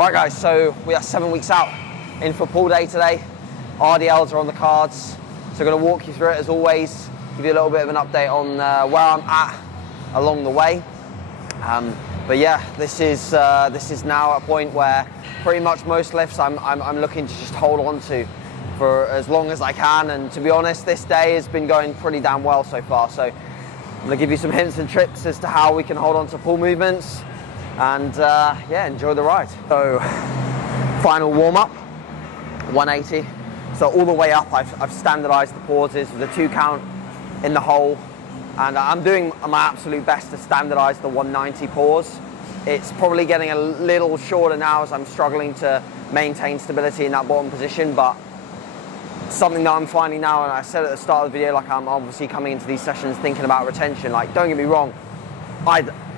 All right guys, so we are 7 weeks out in for pull day today. RDLs are on the cards. So I'm gonna walk you through it as always, give you a little bit of an update on where I'm at along the way. But yeah, this is now a point where pretty much most lifts I'm looking to just hold on to for as long as I can. And to be honest, this day has been going pretty damn well so far. So I'm gonna give you some hints and tricks as to how we can hold on to pull movements and yeah, enjoy the ride. So final warm up, 180. So all the way up, I've standardized the pauses with a 2 count in the hole. And I'm doing my absolute best to standardize the 190 pause. It's probably getting a little shorter now as I'm struggling to maintain stability in that bottom position, but something that I'm finding now, and I said at the start of the video, like I'm obviously coming into these sessions thinking about retention. Like, don't get me wrong,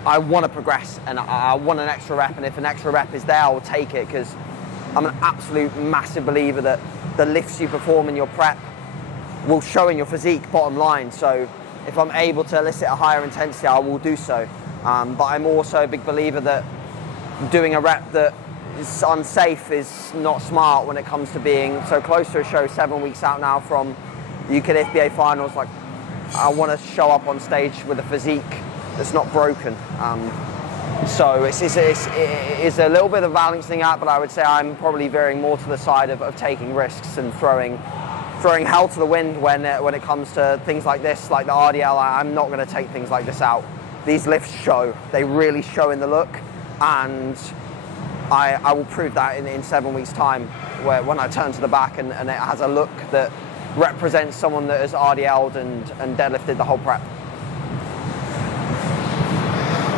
I want to progress and I want an extra rep, and if an extra rep is there, I will take it, because I'm an absolute massive believer that the lifts you perform in your prep will show in your physique, bottom line. So if I'm able to elicit a higher intensity, I will do so. But I'm also a big believer that doing a rep that is unsafe is not smart when it comes to being so close to a show. 7 weeks out now from UKDFBA finals, like I want to show up on stage with a physique that's not broken. So it is a little bit of balancing act, but I would say I'm probably veering more to the side of taking risks and throwing hell to the wind when it comes to things like this, like the RDL. I'm not going to take things like this out. These lifts show, they really show in the look, and I will prove that in 7 weeks' time, when I turn to the back and it has a look that represents someone that has RDL'd and deadlifted the whole prep.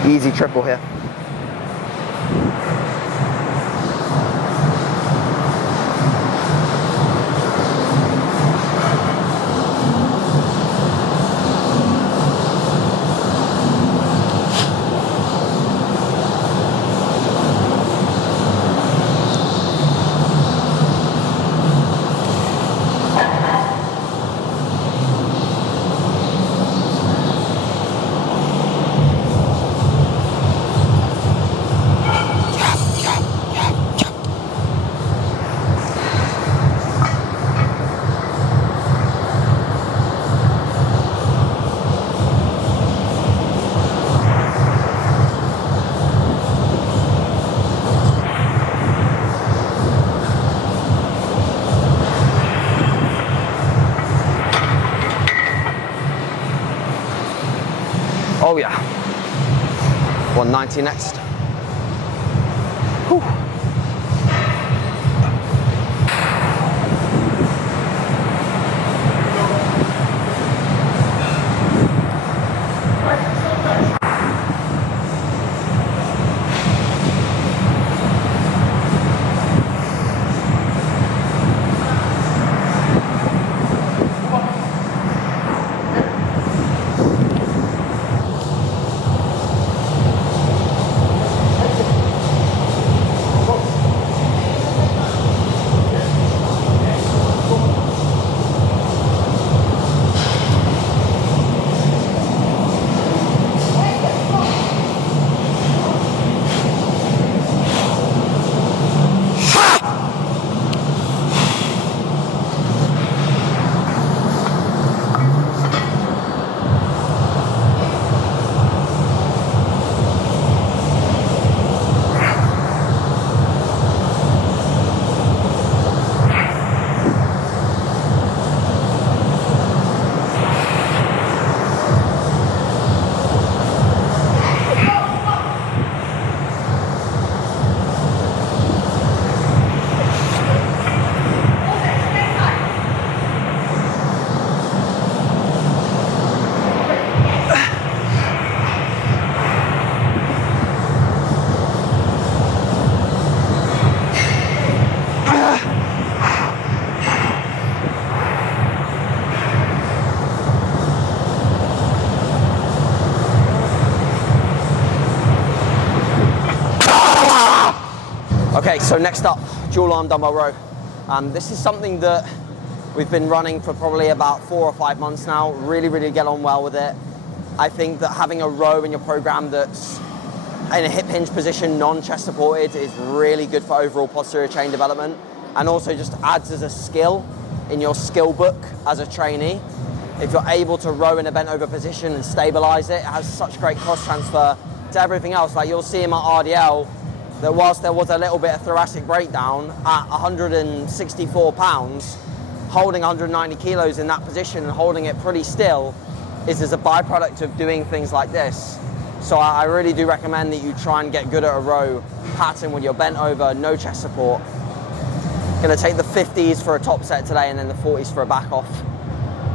Easy triple here. Oh yeah, 190 next. Whew. Okay, so next up, dual arm dumbbell row. This is something that we've been running for probably about 4 or 5 months now. Really get on well with it. I think that having a row in your program that's in a hip hinge position, non-chest supported, is really good for overall posterior chain development, and also just adds as a skill in your skill book as a trainee. If you're able to row in a bent over position and stabilize it, it has such great cross transfer to everything else. Like you'll see in my RDL that whilst there was a little bit of thoracic breakdown at 164 pounds, holding 190 kilos in that position and holding it pretty still is as a byproduct of doing things like this. So I really do recommend that you try and get good at a row pattern when you're bent over, no chest support. Gonna take the 50s for a top set today and then the 40s for a back off.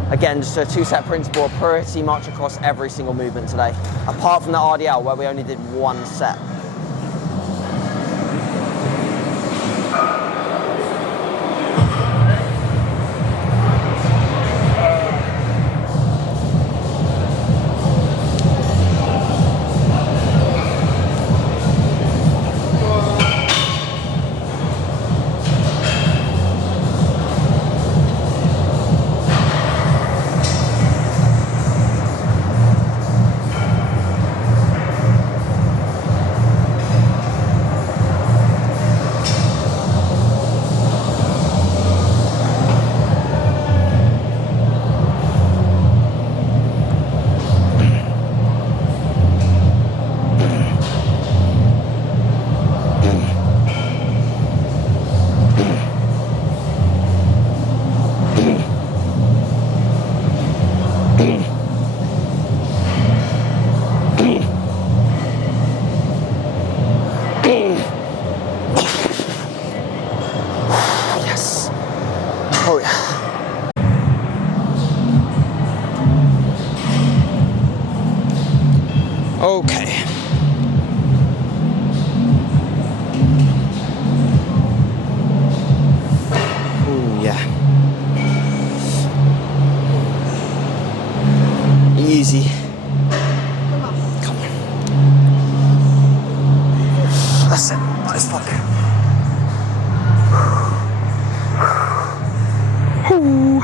Again, just a 2-set principle pretty much across every single movement today, apart from the RDL where we only did 1 set. Yes. Oh yeah. Okay. Ooh, yeah. Easy. Come on. That's it. Nice fuck. Ooh.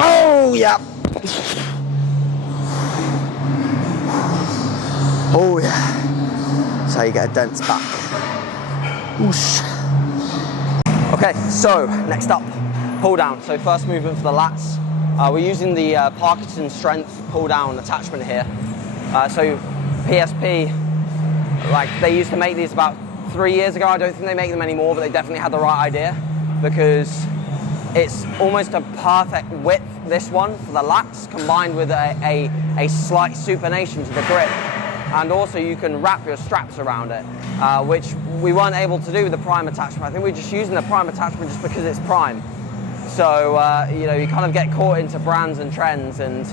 Oh yeah. Oh yeah. That's how you get a dense back. Whoosh. Okay, so next up, pull down. So first movement for the lats. We're using the Parkinson Strength pull down attachment here. So PSP, like they used to make these about 3 years ago. I don't think they make them anymore, but they definitely had the right idea because it's almost a perfect width, this one, for the lats, combined with a slight supination to the grip. And also you can wrap your straps around it, which we weren't able to do with the prime attachment. I think we're just using the prime attachment just because it's prime. So, you know, you kind of get caught into brands and trends, and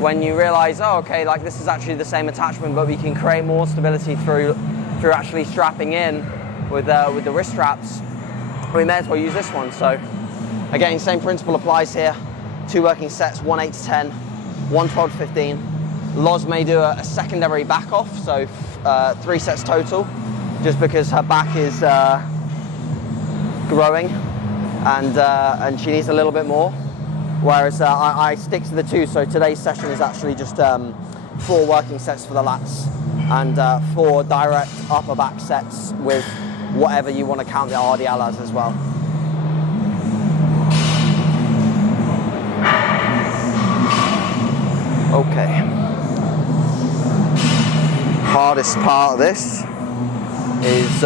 when you realize, oh, okay, like this is actually the same attachment, but we can create more stability through actually strapping in with the wrist straps, we may as well use this one. So again, same principle applies here. 2 working sets, 1 8 to 10, 1 12 to 15. Loz may do a secondary back off, so 3 sets total, just because her back is growing and she needs a little bit more. Whereas I stick to the 2, so today's session is actually just 4 working sets for the lats and 4 direct upper back sets with whatever you want to count the RDL as well. Okay. Hardest part of this is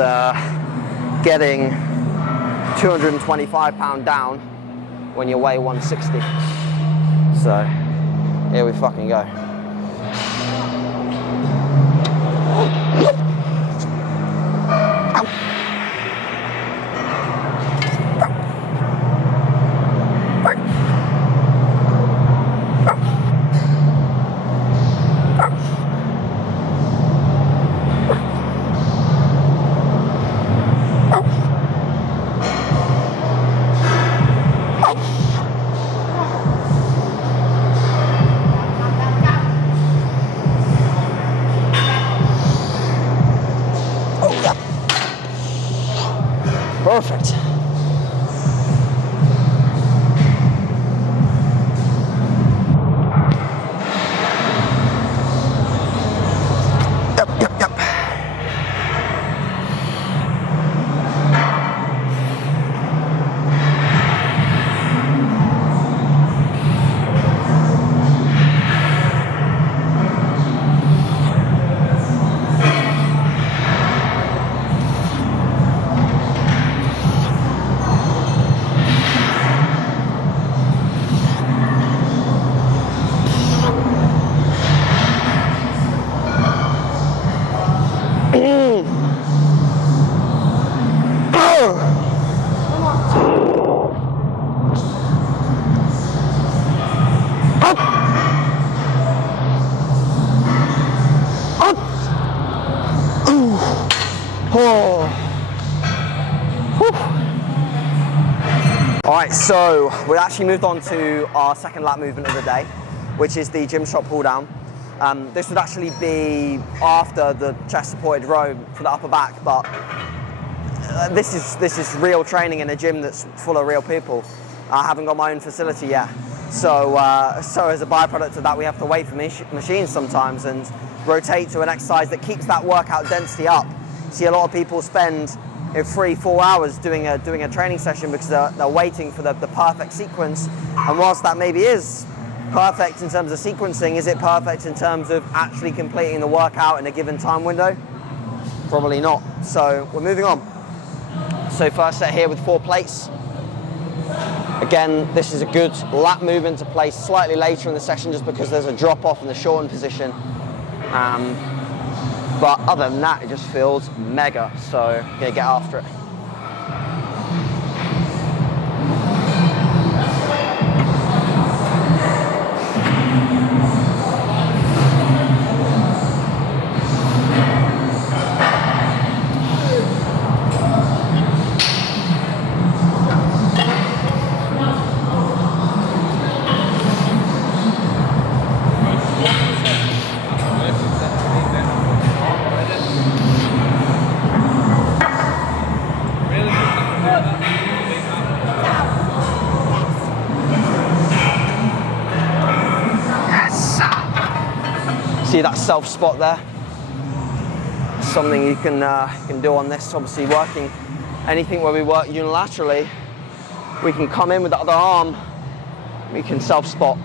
getting 225 pound down when you weigh 160. So here we fucking go. All right, so we actually moved on to our second lat movement of the day, which is the gym shot pull down. This would actually be after the chest supported row for the upper back, but this is real training in a gym that's full of real people. I haven't got my own facility yet, so as a byproduct of that, we have to wait for machines sometimes and rotate to an exercise that keeps that workout density up. See, a lot of people spend 3-4 hours doing a training session because they're waiting for the perfect sequence, and whilst that maybe is perfect in terms of sequencing, is it perfect in terms of actually completing the workout in a given time window? Probably not. So we're moving on. So first set here with 4 plates. Again, this is a good lat movement to place slightly later in the session just because there's a drop off in the shortened position. But other than that, it just feels mega. So I'm gonna get after it. See that self spot there? Something you can do on this. Obviously, working anything where we work unilaterally, we can come in with the other arm, we can self spot.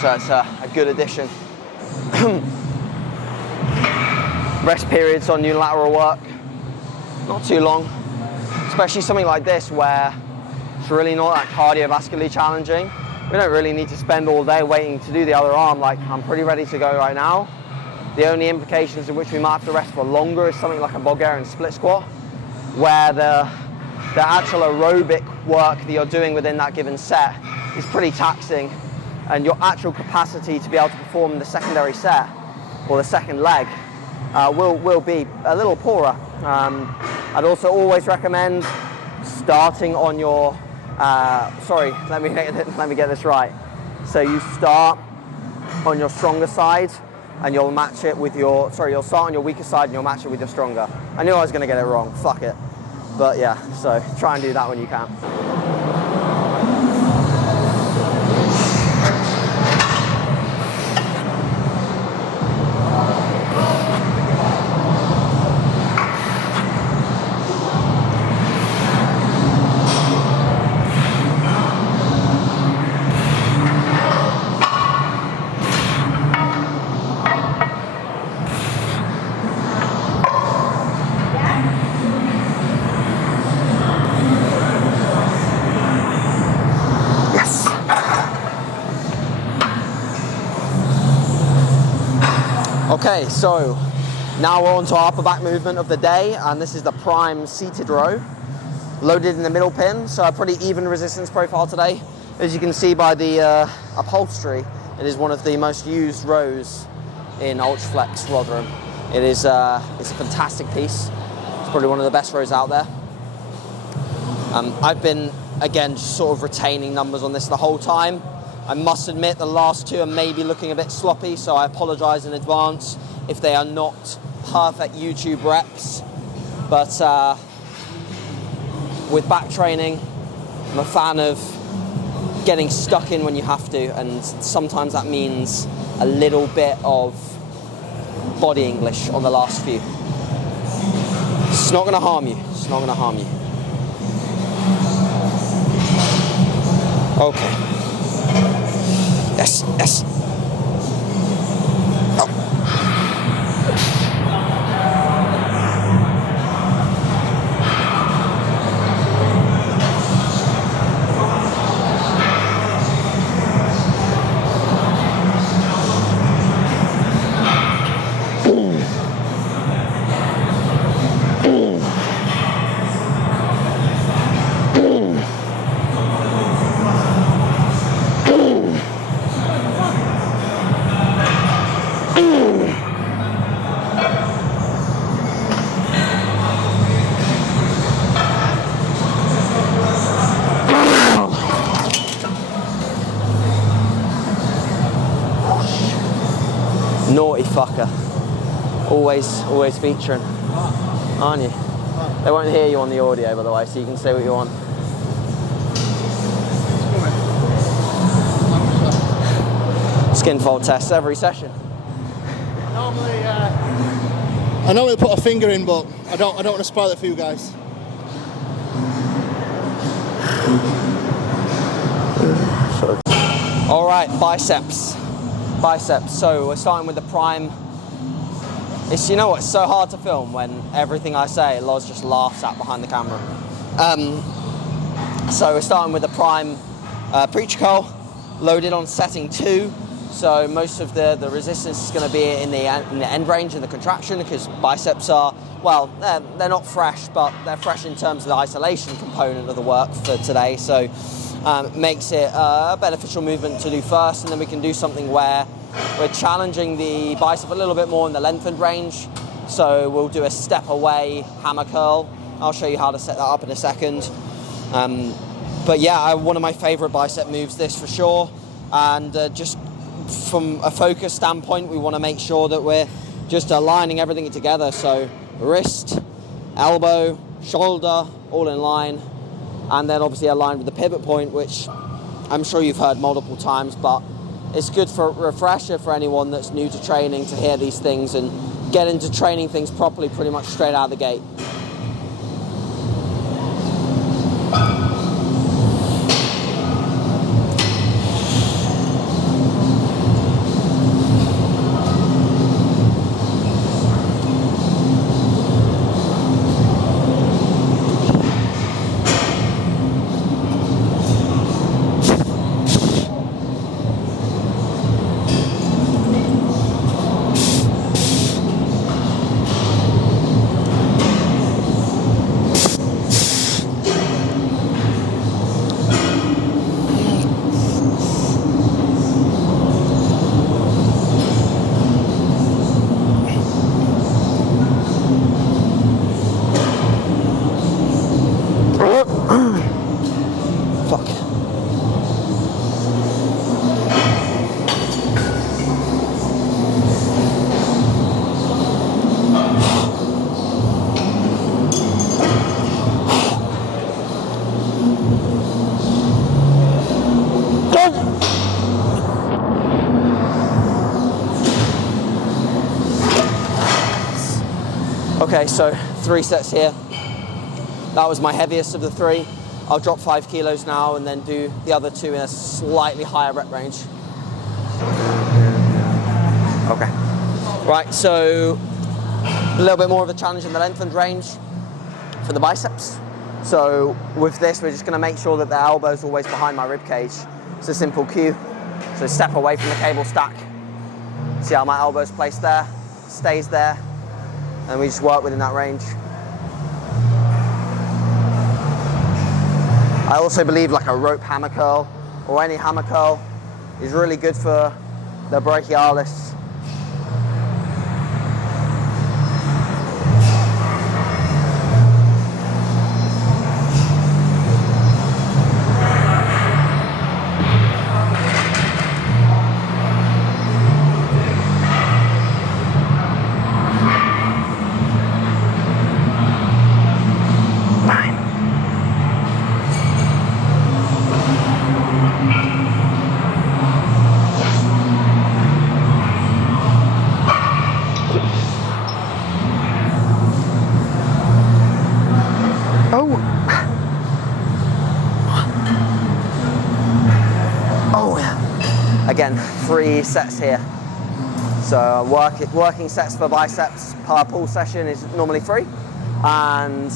So it's a good addition. Rest periods on unilateral work, not too long, especially something like this where it's really not that cardiovascularly challenging. We don't really need to spend all day waiting to do the other arm. Like, I'm pretty ready to go right now. The only implications in which we might have to rest for longer is something like a Bulgarian split squat, where the actual aerobic work that you're doing within that given set is pretty taxing, and your actual capacity to be able to perform the secondary set or the second leg will be a little poorer. I'd also always recommend starting on your sorry, let me get this right. So you start on your stronger side and you'll match it with your, you'll start on your weaker side and you'll match it with your stronger. I knew I was going to get it wrong, fuck it. But yeah, so try and do that when you can. Okay, so now we're on to our upper back movement of the day, and this is the prime seated row, loaded in the middle pin, so a pretty even resistance profile today. As you can see by the upholstery, it is one of the most used rows in Ultraflex Rotherham. It's a fantastic piece. It's probably one of the best rows out there. I've been, again, just sort of retaining numbers on this the whole time. I must admit the last two are maybe looking a bit sloppy, so I apologise in advance if they are not perfect YouTube reps. But with back training, I'm a fan of getting stuck in when you have to, and sometimes that means a little bit of body English on the last few. It's not going to harm you. It's not going to harm you. Okay. Yes, yes. Oh. Naughty fucker. Always featuring. Aren't you? They won't hear you on the audio, by the way, so you can say what you want. Skin fold tests every session. I normally put a finger in, but I don't want to spoil it for you guys. All right, biceps. So we're starting with the prime. You know what, it's so hard to film when everything I say, Loz just laughs at behind the camera. So we're starting with the prime preacher curl, loaded on setting 2. So most of the resistance is going to be in the end range in the contraction, because biceps are, well, they're not fresh, but they're fresh in terms of the isolation component of the work for today. So it makes it a beneficial movement to do first, and then we can do something where we're challenging the bicep a little bit more in the lengthened range. So we'll do a step away hammer curl. I'll show you how to set that up in a second. But yeah, one of my favorite bicep moves, this for sure. And just from a focus standpoint, we want to make sure that we're just aligning everything together. So wrist, elbow, shoulder, all in line. And then obviously aligned with the pivot point, which I'm sure you've heard multiple times, but it's good for a refresher for anyone that's new to training to hear these things and get into training things properly pretty much straight out of the gate. Okay, so 3 sets here. That was my heaviest of the 3. I'll drop 5 kilos now and then do the other 2 in a slightly higher rep range. Okay. Right, so a little bit more of a challenge in the lengthened range for the biceps. So with this, we're just gonna make sure that the elbow's always behind my rib cage. It's a simple cue. So step away from the cable stack. See how my elbow's placed there, stays there, and we just work within that range. I also believe like a rope hammer curl or any hammer curl is really good for the brachialis. Again, 3 sets here. So working sets for biceps per pull session is normally 3. And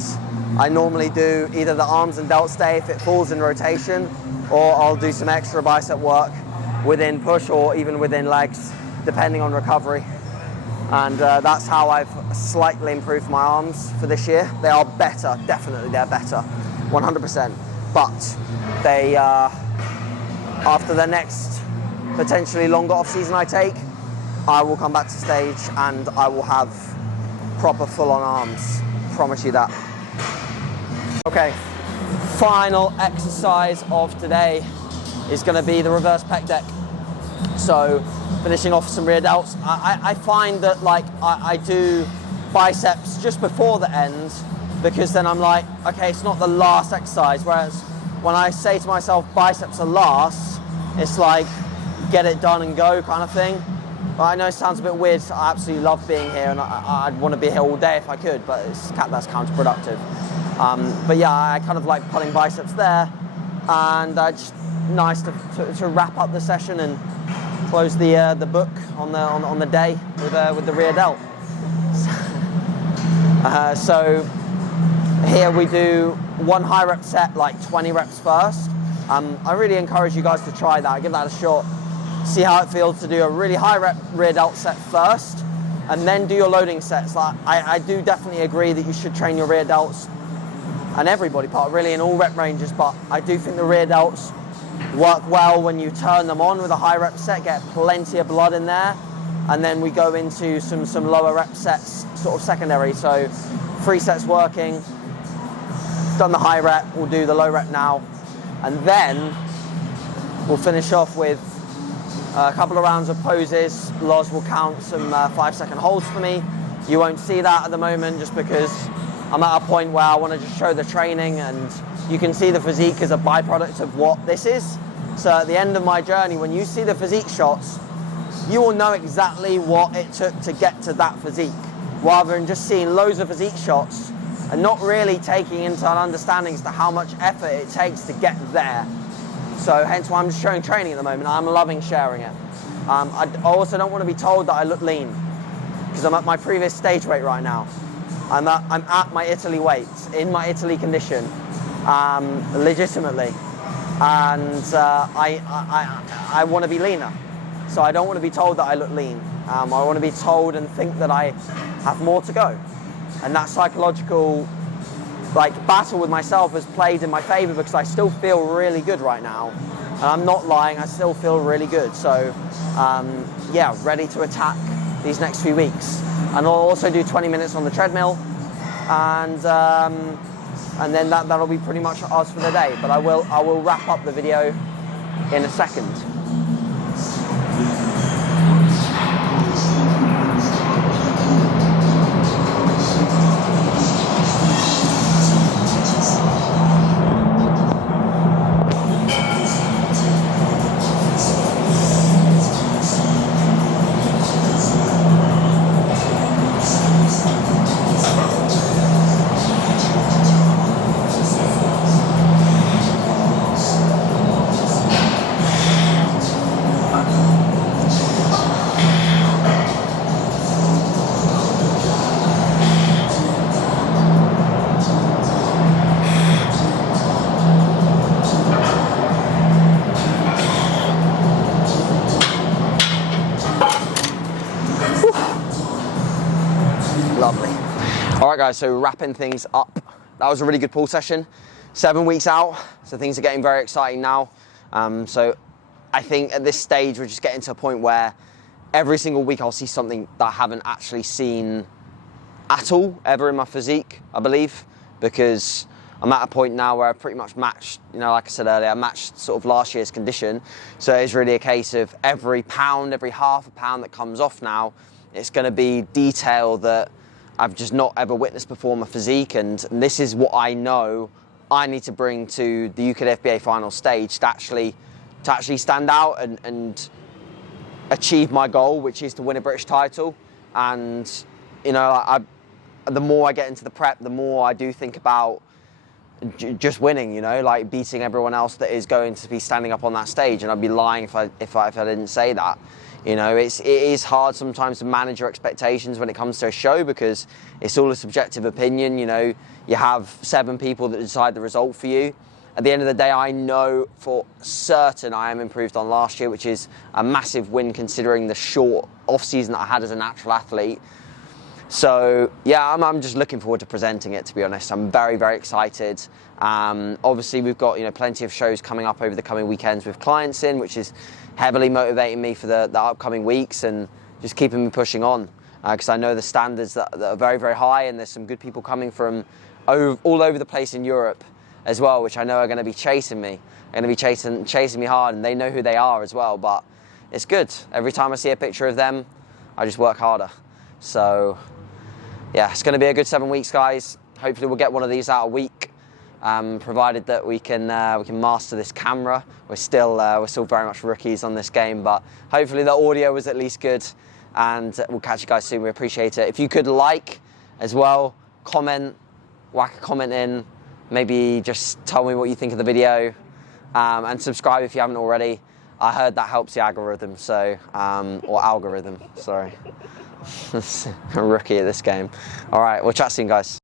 I normally do either the arms and delts day if it falls in rotation, or I'll do some extra bicep work within push or even within legs, depending on recovery. And that's how I've slightly improved my arms for this year. They are better, definitely they're better, 100%. But they, after the next potentially longer off-season I take, I will come back to stage and I will have proper full-on arms. Promise you that. Okay, final exercise of today is going to be the reverse pec deck. So finishing off some rear delts. I find that like I do biceps just before the end, because then I'm like, okay, it's not the last exercise. Whereas when I say to myself biceps are last, it's like get it done and go kind of thing. But I know it sounds a bit weird. I absolutely love being here, and I'd want to be here all day if I could, but that's counterproductive. But yeah, I kind of like pulling biceps there, and just nice to wrap up the session and close the book on the day with the rear delt. So here we do one high rep set, like 20 reps first. I really encourage you guys to try that, give that a shot. See how it feels to do a really high rep rear delt set first, and then do your loading sets. Like I do definitely agree that you should train your rear delts and every body part really in all rep ranges, but I do think the rear delts work well when you turn them on with a high rep set, get plenty of blood in there, and then we go into some lower rep sets, sort of secondary. So 3 sets working, done the high rep, we'll do the low rep now, and then we'll finish off with a couple of rounds of poses. Loz will count some 5-second holds for me. You won't see that at the moment just because I'm at a point where I want to just show the training, and you can see the physique as a byproduct of what this is. So at the end of my journey, when you see the physique shots, you will know exactly what it took to get to that physique, rather than just seeing loads of physique shots and not really taking into an understanding as to how much effort it takes to get there. So hence why I'm just showing training at the moment. I'm loving sharing it. I also don't want to be told that I look lean, because I'm at my previous stage weight right now. I'm at my Italy weight, in my Italy condition, legitimately. And I want to be leaner. So I don't want to be told that I look lean. I want to be told and think that I have more to go. And that psychological battle with myself has played in my favor, because I still feel really good right now. And I'm not lying, I still feel really good. So yeah, ready to attack these next few weeks. And I'll also do 20 minutes on the treadmill, and then that'll be pretty much us for the day. But I will wrap up the video in a second. Lovely. All right, guys, so wrapping things up. That was a really good pull session. 7 weeks out, so things are getting very exciting now. So I think at this stage, we're just getting to a point where every single week I'll see something that I haven't actually seen at all ever in my physique, I believe, because I'm at a point now where I've pretty much matched, like I said earlier, I matched sort of last year's condition. So it's really a case of every pound, every half a pound that comes off now, it's going to be detail that I've just not ever witnessed before in my physique, and this is what I know I need to bring to the UKDFBA final stage to actually stand out and achieve my goal, which is to win a British title. And the more I get into the prep, the more I do think about just winning, like beating everyone else that is going to be standing up on that stage. And I'd be lying if I didn't say that. It is hard sometimes to manage your expectations when it comes to a show, because it's all a subjective opinion. You have 7 people that decide the result for you. At the end of the day, I know for certain I am improved on last year, which is a massive win considering the short off-season that I had as a natural athlete. So yeah, I'm just looking forward to presenting it, to be honest. I'm very, very excited. Obviously, we've got plenty of shows coming up over the coming weekends with clients in, which is heavily motivating me for the upcoming weeks and just keeping me pushing on, because I know the standards that are very, very high, and there's some good people coming from all over the place in Europe as well, which I know are going to be chasing me, chasing me hard, and they know who they are as well. But it's good. Every time I see a picture of them, I just work harder. So yeah, it's going to be a good 7 weeks, guys. Hopefully we'll get one of these out a week, provided that we can master this camera. We're still very much rookies on this game, but hopefully the audio was at least good, and we'll catch you guys soon. We appreciate it. If you could like as well, comment, whack a comment in, maybe just tell me what you think of the video, and subscribe if you haven't already. I heard that helps the algorithm, so, or algorithm, sorry. I'm a rookie at this game. All right, we'll chat soon, guys.